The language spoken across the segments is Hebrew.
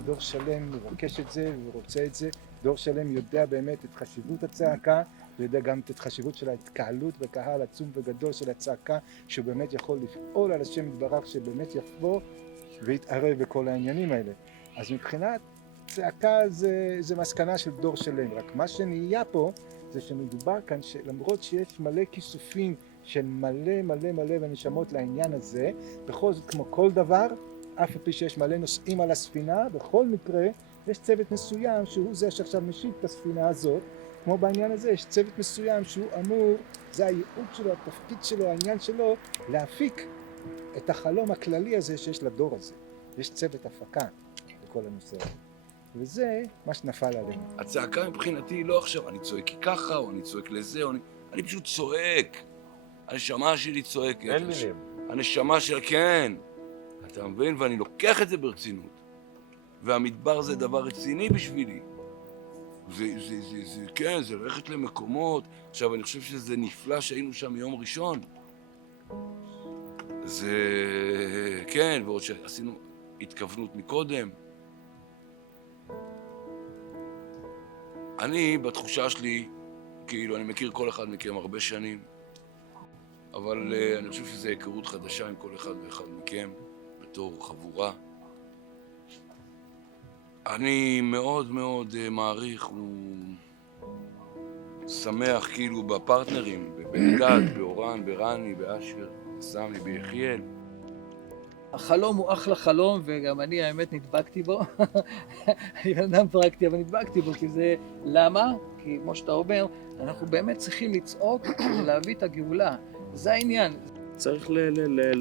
דור שלם מבקש את זה ורוצה את זה. דור שלם יודע באמת את חשיבות הצעקה, ויודע גם את חשיבות של ההתקהלות בקהל עצום וגדול של הצעקה, שהוא באמת יכול לפעול על השם יתברך, שבאמת יבוא ויתערב בכל העניינים האלה. אז מבחינת צעקה זה מסקנה של דור שלם. רק מה שנהיה פה זה שמדובר כאן שלמרות שיש מלא כיסופים של מלא ונשמות לעניין הזה, בכל זאת כמו כל דבר, אף על פי שיש מלא נוסעים על הספינה, בכל מקרה יש צוות מסוים שהוא זה שעכשיו משיט את הספינה הזאת. כמו בעניין הזה יש צוות מסוים שהוא אמור, זה הייעוד שלו, התפקיד שלו, העניין שלו, להפיק את החלום הכללי הזה שיש לדור הזה. יש צוות הפקה בכל הנושא הזה. וזה מה שנפל עלינו. הצעקה מבחינתי היא לא עכשיו, אני צועק ככה, או אני צועק לזה, או אני פשוט צועק. הנשמה שלי צועקת. אין מילים. הנשמה של, כן. אתה מבין? ואני לוקח את זה ברצינות. והמדבר זה דבר רציני בשבילי. כן, זה ללכת למקומות. עכשיו, אני חושב שזה נפלא שהיינו שם מיום ראשון. זה, כן, ועוד שעשינו התכוונות מקודם. אני, בתחושה שלי, כאילו, אני מכיר כל אחד מכם הרבה שנים, אבל אני חושב שזו היכרות חדשה עם כל אחד ואחד מכם, בתור חבורה. אני מאוד מאוד מעריך ושמח כאילו בפרטנרים, בבלגד, באורן, ברני, באשר, בסמי, ביחיאל. החלום הוא אחלה חלום, וגם אני האמת נדבקתי בו. אני בן אדם פרקטי, אבל נדבקתי בו, כי זה... למה? כי כמו שאתה אומר, אנחנו באמת צריכים לצעוק ולהביא את הגאולה. זה העניין. צריך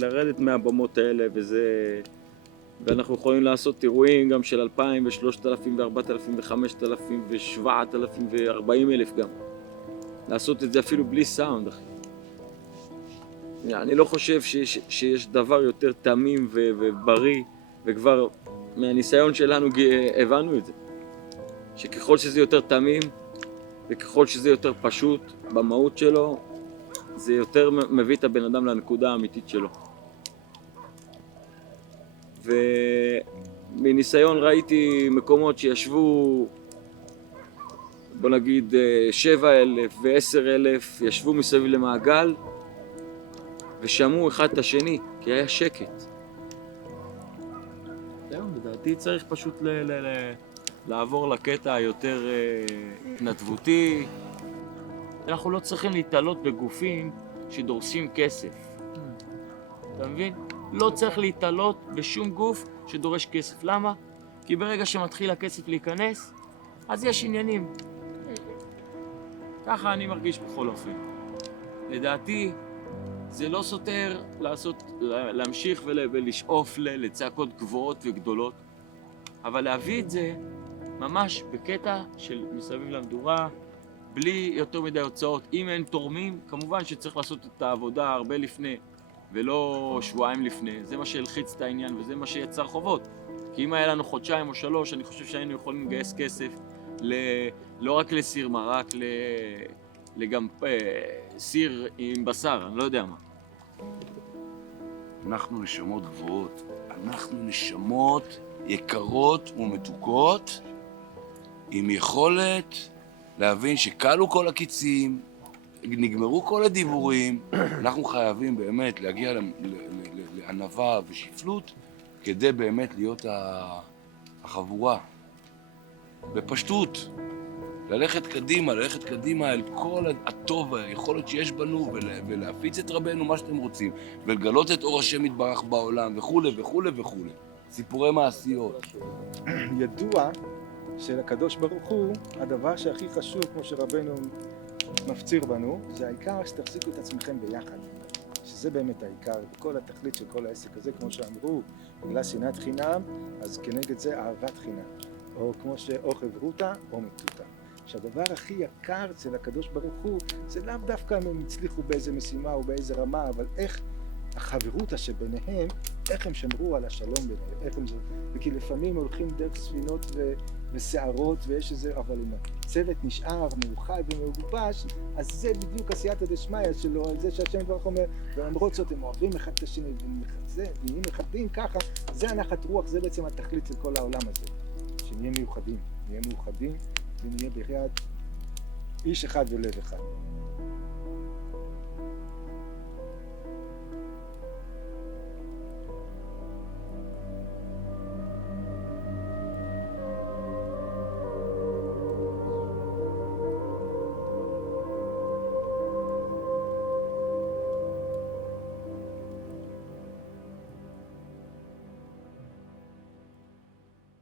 לרדת מהבמות האלה, ואנחנו יכולים לעשות אירועים גם של 2,000 ו-3,000 ו-4,000 ו-5,000 ו-7,000 ו-40,000 גם. לעשות את זה אפילו בלי סאונד, אחי. אני לא חושב שיש דבר יותר תמים ובריא, וכבר מהניסיון שלנו הבנו את זה. שככל שזה יותר תמים, וככל שזה יותר פשוט במהות שלו, זה יותר מביא את הבן אדם לנקודה האמיתית שלו. ומניסיון ראיתי מקומות שישבו, בוא נגיד 7,000 ו10,000, ישבו מסביב למעגל, ושמעו אחד את השני, כי היה שקט. זהו, לדעתי צריך פשוט לעבור לקטע היותר התנדבותי. אנחנו לא צריכים להתעלות בגופים שדורשים כסף. אתה מבין? לא צריך להתעלות בשום גוף שדורש כסף. למה? כי ברגע שמתחיל הכסף להיכנס, אז יש עניינים. ככה אני מרגיש בכל אופן. לדעתי, זה לא סותר להמשיך ולשאוף לצעקות גבוהות וגדולות, אבל להביא את זה ממש בקטע של מסביב למדורה, בלי יותר מדי הוצאות. אם אין תורמים, כמובן שצריך לעשות את העבודה הרבה לפני, ולא שבועיים לפני. זה מה שהלחיץ את העניין וזה מה שיצר חובות. כי אם היה לנו חודשיים או 3, אני חושב שהיינו יכולים לגייס כסף לא רק לסיר מרק, לגם סיר עם בשר, אני לא יודע מה. אנחנו נשמות גבוהות, אנחנו נשמות יקרות ומתוקות, עם יכולת להבין שקלו כל הקיצים, נגמרו כל הדיבורים. אנחנו חייבים באמת להגיע לענווה ושפלות, כדי באמת להיות החבורה. בפשטות. ללכת קדימה אל כל הטוב והיכולת שיש בנו, ולהפיץ את רבנו מה שאתם רוצים, ולגלות את אור השם יתברך בעולם, וכו'. סיפורי מעשיות. ידוע שלקדוש ברוך הוא, הדבר שהכי חשוב, כמו שרבנו מפציר בנו, זה העיקר שתחזיקו את עצמכם ביחד. שזה באמת העיקר, כל התכלית של כל העסק הזה, כמו שאמרו, בגלל שנאת חינם, אז כנגד זה אהבת חינם. או כמו שאו חברותה או מיתותה. שהדבר הכי יקר אצל הקדוש ברוך הוא, זה לאו דווקא אם הם הצליחו באיזה משימה או באיזה רמה, אבל איך החברותה שביניהם, איך הם שמרו על השלום ביניהם, איך הם זה. וכי לפעמים הולכים דרך ספינות וסערות ויש איזה, אבל אם הצוות נשאר מאוחד ומגובש, אז זה בדיוק עשייתא דשמיא שלו, על זה שהשם יתברך אומר, ולמרות זאת הם אוהבים אחד את השני, ונהיים מכבדים ככה, זה הנחת רוח, זה בעצם התכלית של כל העולם הזה. שנהיה מיוחדים, נהיה מאוחדים ונהיה ביחד איש אחד ולב אחד.